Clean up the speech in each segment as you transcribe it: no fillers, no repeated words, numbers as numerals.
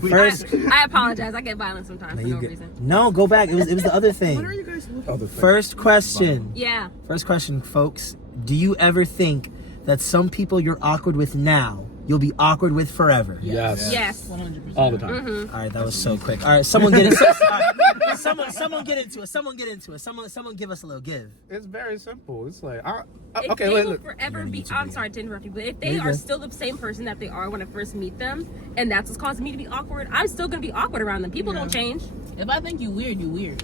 First, I apologize. I get violent sometimes for no reason. No, go back. It was the other thing. What are you guys looking for? First question. Yeah. First question, folks. Do you ever think that some people you're awkward with now, you'll be awkward with forever? Yes. 100%. All the time. Mm-hmm. All right, that was so quick. All right, someone get into it. Someone get into it. Someone give us a little give. It's very simple. It's like, If they will forever be, I'm sorry to interrupt you, but if they are still the same person that they are when I first meet them, and that's what's causing me to be awkward, I'm still gonna be awkward around them. People don't change. If I think you weird, you weird.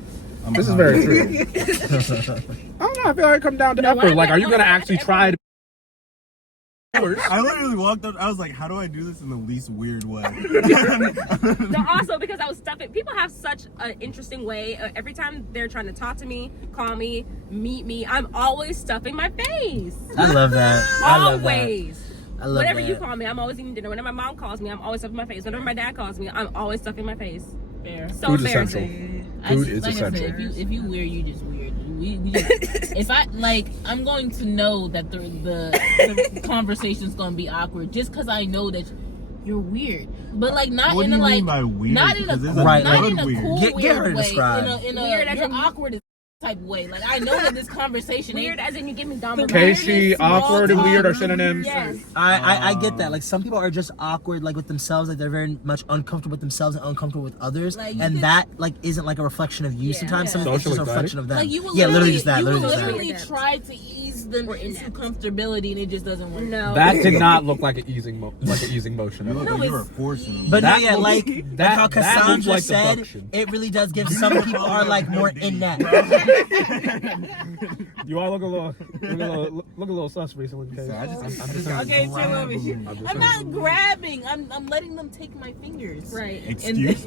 This is very true. I don't know. I feel like it comes down to effort. Like, are you going to actually try to... I literally walked up. I was like, how do I do this in the least weird way? No, also because I was stuffing. People have such an interesting way. Every time they're trying to talk to me, call me, meet me, I'm always stuffing my face. I love that. Always. I love Whatever that. you call me, I'm always eating dinner. Whenever my mom calls me, I'm always stuffing my face. Whenever my dad calls me, I'm always stuffing my face. Fair. So Food's embarrassing. Food is like essential. I said, if you weird, you just weird. We just, if I I'm going to know that the conversation's going to be awkward just because I know that you're weird, but like not What in do a you like mean by weird? not in a Because cool, Right, not like, in a cool Get her weird to way. describe. In a Weird as you're in- awkward as type way. Like I know that this conversation Weird ain't as in you give me dumb. Casey, small awkward, and talk. weird are synonyms. Yes. I get that. Like some people are just awkward, like with themselves, like they're very much uncomfortable with themselves and uncomfortable with others, Like, you and could- that like isn't like a reflection of you. Yeah. Sometimes Yeah. some it's just a Social reflection of them. Like you will literally just that. You will Literally just that. literally try to ease them into comfortability, and it just doesn't work. No. That did not look like an easing motion. You look No, like you were it's- forcing them. But That no, yeah, looks- like that- how that looks Cassandra like said, deduction. it really does give some people are like more in that. You all look a little sus recently. I just Okay, grab television. them. I'm not grabbing. I'm letting them take my fingers. Right. Excuse?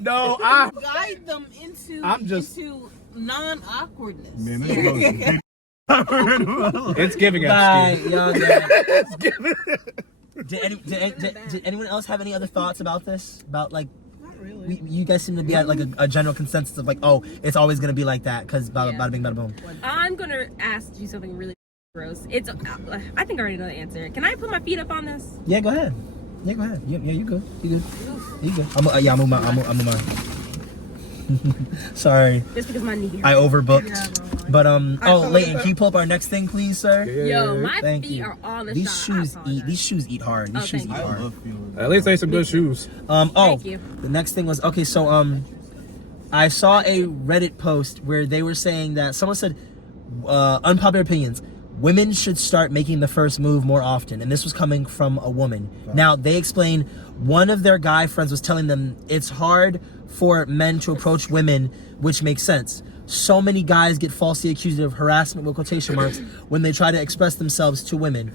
No, guide them into non-awkwardness. Man, this is it's giving Bye, us. y'all good. Did anyone else have any other thoughts about this? About like, Not really. you guys seem to be at like a general consensus of like, oh, it's always gonna be like that because bada bing, bada boom. I'm gonna ask you something really gross. It's I think I already know the answer. Can I put my feet up on this? Yeah, go ahead. Yeah, go ahead. Yeah, you good. You good. You good. I'm move mine. Sorry, Just because my knee hurts. I overbooked. Yeah, no, But Layton, can you pull up our next thing, please, sir? Yo, my Thank feet you. are on the These shot. shoes eat. These shoes eat hard. These shoes eat thank you. I hard. love feeling At least they some good shoes. Thank you. The next thing was okay. So I saw a Reddit post where they were saying that someone said unpopular opinions. Women should start making the first move more often, and this was coming from a woman. Now they explained one of their guy friends was telling them it's hard for men to approach women, which makes sense. So many guys get falsely accused of harassment with quotation marks when they try to express themselves to women,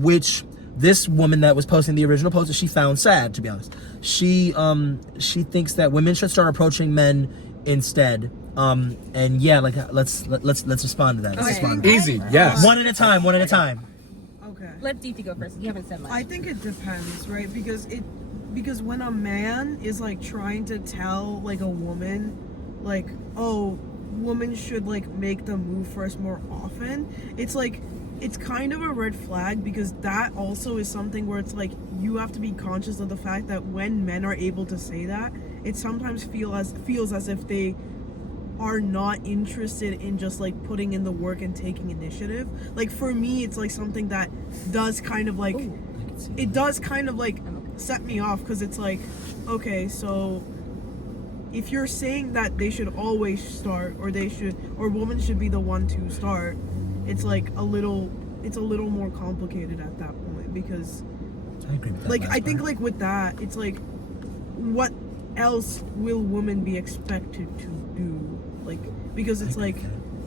which this woman that was posting the original post, she found sad, to be honest. She thinks that women should start approaching men instead. And yeah, like let's respond to that. Let's Okay. respond to that. Easy, yes. One at a time. Okay. Let DT go first. You haven't said much. I think it depends, right? Because when a man is like trying to tell like a woman, like, oh, women should like make the move first more often, it's like it's kind of a red flag, because that also is something where it's like you have to be conscious of the fact that when men are able to say that, it sometimes feels as if they are not interested in just like putting in the work and taking initiative. Like for me, it's like something that does kind of like set me off, because it's like, okay, so if you're saying that they should always start, or women should be the one to start, it's like a little more complicated at that point, because I agree with that. like last I think part. like with that, it's like, what else will women be expected to do? Like, because it's like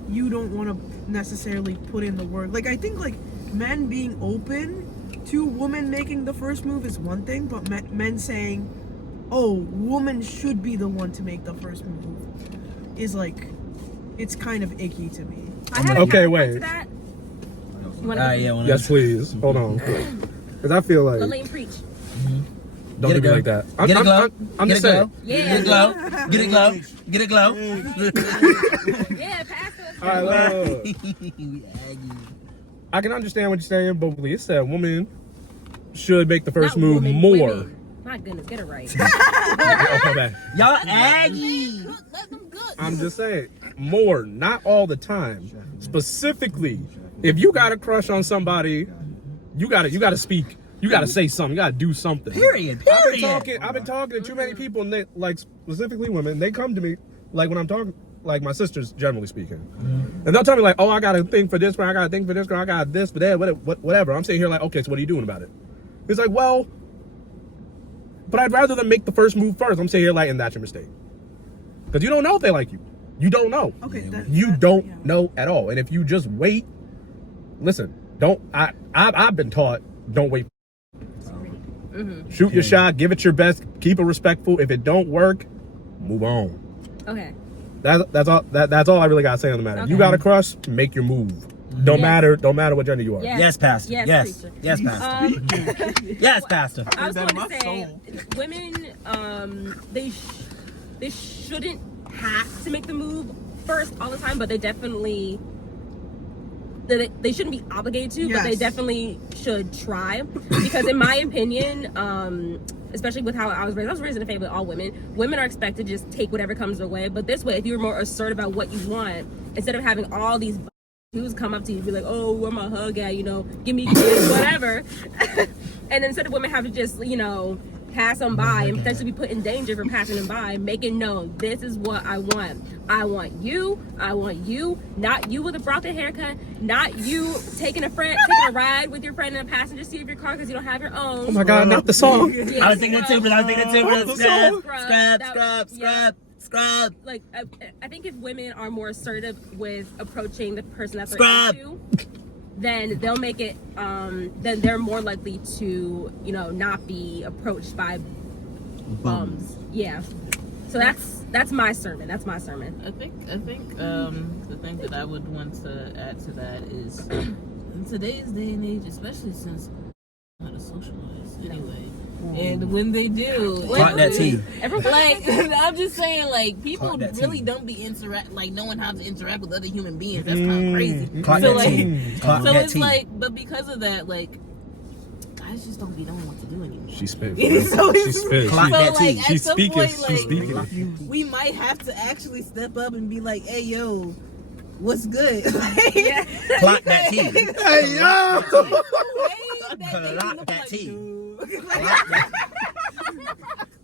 you don't want to necessarily put in the work. Like I think like men being open to women making the first move is one thing, but men saying, oh, woman should be the one to make the first move is like, it's kind of icky to me. I have Okay, a wait. to that. You wanna yeah. Yes, please. Hold on. Because I feel let like Layton preach. don't do me like that. I'm just saying. Yeah. Get it glow. Yeah, pass us. All right, look. I I can understand what you're saying, but Leah said woman should make the first Not move women, more. women. My goodness, get it right. Okay. Y'all Aggie. Let them cook. I'm just saying, more, not all the time. Specifically, if you got a crush on somebody, you gotta speak. You gotta say something. You gotta do something. Period. I've been talking to too many people, and they, like specifically women. They come to me like when I'm talking, like my sisters, generally speaking, and they'll tell me like, "Oh, I got a thing for this girl. I got a thing for this girl. I got this for that. Whatever." I'm sitting here like, "Okay, so what are you doing about it?" It's like, "Well, but I'd rather them make the first move first." I'm sitting here like, and that's your mistake, because you don't know if they like you. You don't know. Okay. You don't know at all. And if you just wait, listen, don't. I've been taught, don't wait. Shoot your shot, give it your best, keep it respectful. If it don't work, move on. Okay. That's all I really gotta say on the matter. Okay. You got a crush, make your move. Don't matter what gender you are. Yes, Pastor. Yes, Yes, preacher. Pastor. Yes, Pastor. I was That going to my say, soul. women, they shouldn't have to make the move first all the time, but they definitely, they shouldn't be obligated to, but they Yes. definitely should try. Because in my opinion, especially with how I was raised in a family of all women are expected to just take whatever comes their way. But this way, if you're more assertive about what you want, instead of having all these dudes come up to you and be like, "Oh, where my hug at? You know, give me kids, whatever." And instead of women have to just, pass them by and potentially be put in danger from passing them by, make it known, this is what I want. I want you, not you with a broken haircut, not you taking a ride with your friend in a passenger seat of your car because you don't have your own. Oh my God, not the song. I was thinking it too, Scrub. Like, I think if women are more assertive with approaching the person that they're Scrub. into, then they'll make it, then they're more likely to, not be approached by bums. Yeah. So that's my sermon. That's my sermon. I think the thing that I would want to add to that is in today's day and age, especially since I know how to socialize anyway. And when they do, Clock that tea. like I'm just saying, like people Clock that really tea. don't be knowing how to interact with other human beings. That's kind of crazy. Clock So that like, tea. Clock so that it's tea. like, but because of that, like guys just don't be knowing what to do anymore. She spit. So She it's- spit. Clock that like, tea. at She's some speaking. point, She's like, speaking. we might have to actually step up and be like, "Hey, yo, what's good?" Yeah. Clock that tea. Hey yo! Clock that tea.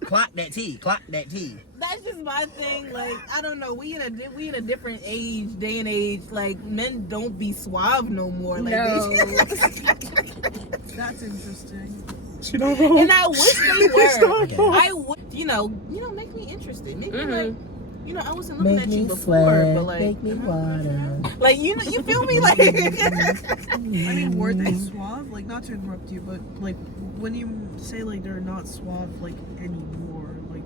Clock that tea. Clock that tea. That's just my thing. Like, I don't know. We in a different day and age. Like, men don't be suave no more. Like, No. That's interesting. She don't know. and I wish they were. Okay. I would, make me interested. Make me like, I wasn't looking Make at you me before, sweat. but like, Make me water. like you feel me? Like, I mean, were they suave? Like, not to interrupt you, but like, when you say like they're not suave like anymore, like,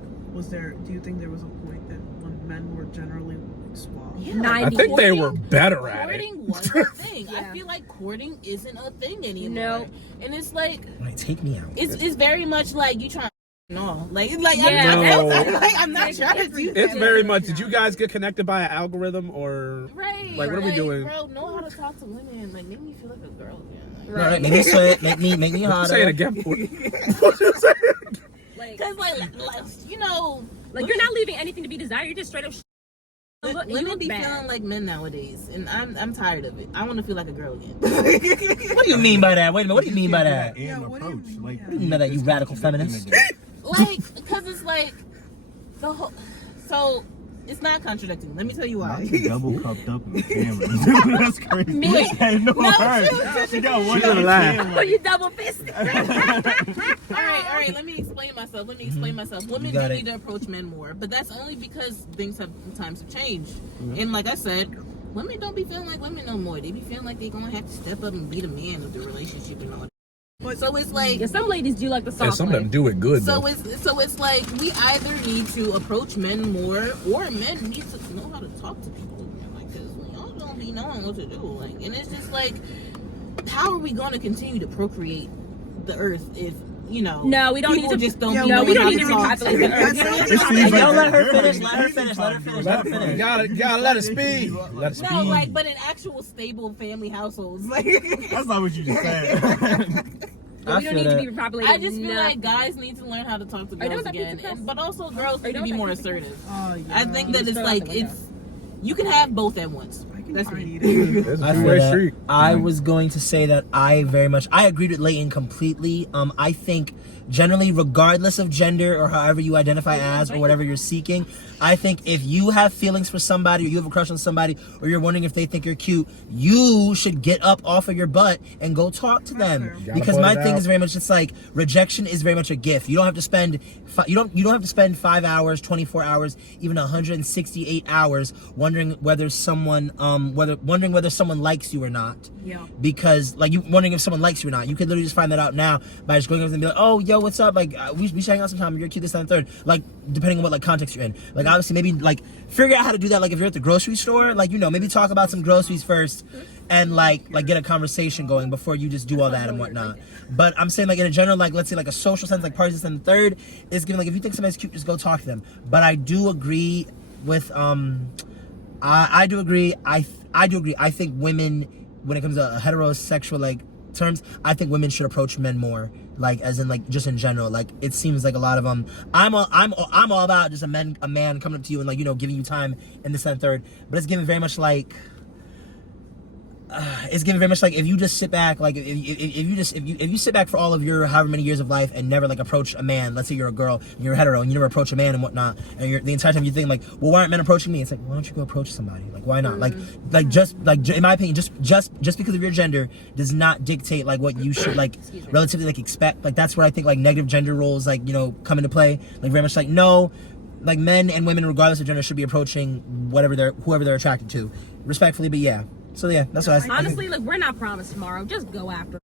do you think there was a point that when men were generally like, suave? yeah, I think they were better at it. Courting was a thing. Yeah. I feel like courting isn't a thing anymore. No. And it's like, Like, take me out. it's very much like you trying. No, like Yeah. I'm not trying to do that. It's very much. Did you guys get connected by an algorithm or? Right. Like, what are we doing? Bro, know how to talk to women. Like, make me feel like a girl again. Like, Right. Make me sweat. Make me What you harder. saying again? What you saying? Like, Cause like you're not leaving anything to be desired. You're just straight up. You women look be bad. feeling like men nowadays, and I'm tired of it. I want to feel like a girl again. What do you mean by that? Wait a minute. What do you mean by that? What Yeah, what do you mean? Like, Yeah. do you mean by that, you radical feminist? Like, cause it's like the whole. So it's not contradicting. Let me tell you why. double cupped up in the camera. That's crazy. Me? Hey, no, her. She got one She gonna on laugh. Oh, you double fisted. All right. Let me explain myself. Women You do got it. need to approach men more, but that's only because times have changed. And like I said, women don't be feeling like women no more. They be feeling like they're gonna have to step up and be the man of the relationship and all that. So it's like, Yeah, some ladies do like the Yeah, soft some of them life. do it good. so though. it's like we either need to approach men more, or men need to know how to talk to people again. Like, cause y'all don't be knowing what to do. Like, and it's just like, how are we going to continue to procreate the earth if you know. No, we don't people need to. just don't. Yeah, be No, we knowing don't need to how talk repopulate the That's earth. not- It seems Yo, like let her they're- finish. Let her finish. Let her finish. Let her finish. Gotta let it speed. Let it No, speed. like, but in actual stable family households, like. That's not what you just said. I We don't feel need to that. be repopulated. I just feel like nothing. guys need to learn how to talk to Are you done girls with that again, pizza crust? but also girls Are need you to done be with more that pizza assertive. Oh, yeah. I think that it's Throw it like out the window. you can have both at once. I can That's try me. eating. It's a I feel two-way that. street. I was going to say that I agreed with Layton completely. I think generally, regardless of gender or however you identify as or whatever you're seeking, I think if you have feelings for somebody or you have a crush on somebody or you're wondering if they think you're cute, you should get up off of your butt and go talk to them. fair. Gotta Because put my it thing out. is very much it's like rejection is very much a gift. You don't have to spend you don't have to spend 5 hours, 24 hours, even 168 hours wondering whether someone whether someone likes you or not. Yeah. Because like you wondering if someone likes you or not, you could literally just find that out now by just going up and be like, oh yo, what's up, like we should hang out sometime, you're cute, this and the third, like depending on what like context you're in. Like obviously maybe like figure out how to do that, like if you're at the grocery store, like you know, maybe talk about some groceries first and like get a conversation going before you just do all that and whatnot. But I'm saying like in a general, like let's say like a social sense, like parties, this and the third, is giving like if you think somebody's cute, just go talk to them. But I do agree with I do agree. I do agree. I think women, when it comes to heterosexual like terms, I think women should approach men more. Like as in like just in general. Like it seems like a lot of I'm all about just a man coming up to you and like you know giving you time and this and the third. But it's giving very much like. It's giving very much like if you just sit back, like if you sit back for all of your however many years of life and never like approach a man. Let's say you're a girl and you're hetero and you never approach a man and whatnot, and you're the entire time you think like, well, why aren't men approaching me? It's like, why don't you go approach somebody? Like, why not? Like in my opinion, just because of your gender does not dictate like what you should like relatively like expect. Like that's where I think like negative gender roles like you know come into play. Like very much like no. Like men and women, regardless of gender, should be approaching whoever they're attracted to, respectfully. But yeah, so yeah, that's what I think. Honestly, look, we're not promised tomorrow. Just go after.